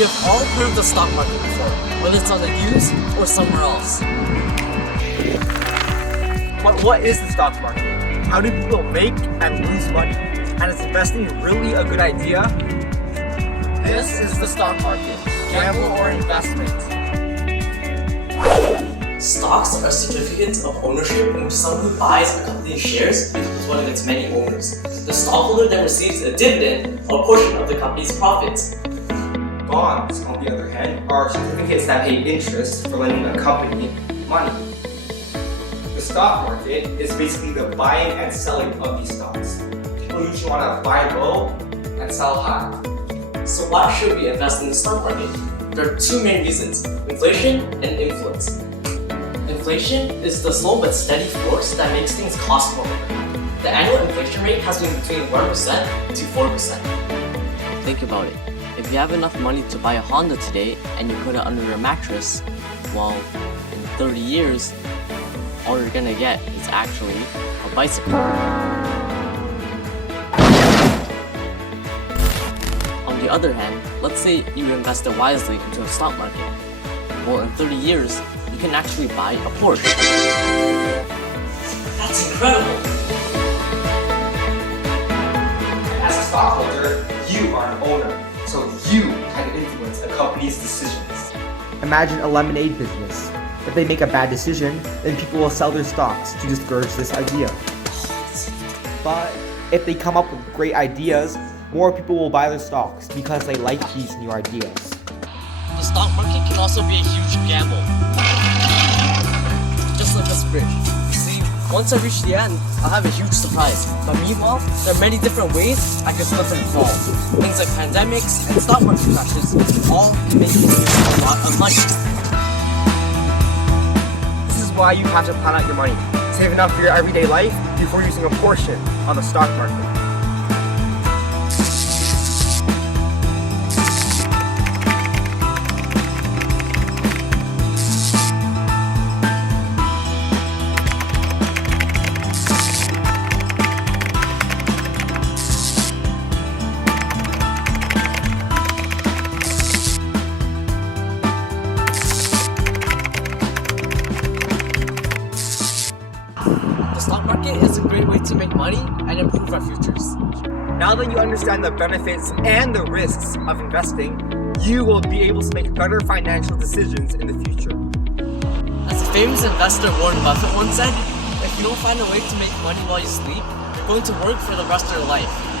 You have all heard of the stock market before, whether it's on the news or somewhere else. But what is the stock market? How do people make and lose money? And is investing really a good idea? This is the stock market. Gamble or investment. Stocks are certificates of ownership in which someone who buys a company's shares becomes one of its many owners. The stockholder then receives a dividend or a portion of the company's profits. Bonds, on the other hand, are certificates that pay interest for lending a company money. The stock market is basically the buying and selling of these stocks. People usually want to buy low and sell high. So why should we invest in the stock market? There are two main reasons: inflation and influence. Inflation is the slow but steady force that makes things cost more. The annual inflation rate has been between 1% to 4%. Think about it. If you have enough money to buy a Honda today and you put it under a mattress, well, in 30 years, all you're gonna get is actually a bicycle. On the other hand, let's say you invested wisely into the stock market. Well, in 30 years, you can actually buy a Porsche. That's incredible! As a stockholder, you are an owner, so you can influence a company's decisions. Imagine a lemonade business. If they make a bad decision, then people will sell their stocks to discourage this idea. But if they come up with great ideas, more people will buy their stocks because they like these new ideas. The stock market can also be a huge gamble. Just like this bridge. See, once I reach the end, I'll have a huge surprise. But meanwhile, there are many different ways I can slip and fall. Things like pandemics and stock market crashes all can make you lose a lot of money. This is why you have to plan out your money. Save enough for your everyday life before using a portion on the stock market. The stock market is a great way to make money and improve our futures. Now that you understand the benefits and the risks of investing, you will be able to make better financial decisions in the future. As the famous investor Warren Buffett once said, if you don't find a way to make money while you sleep, you're going to work for the rest of your life.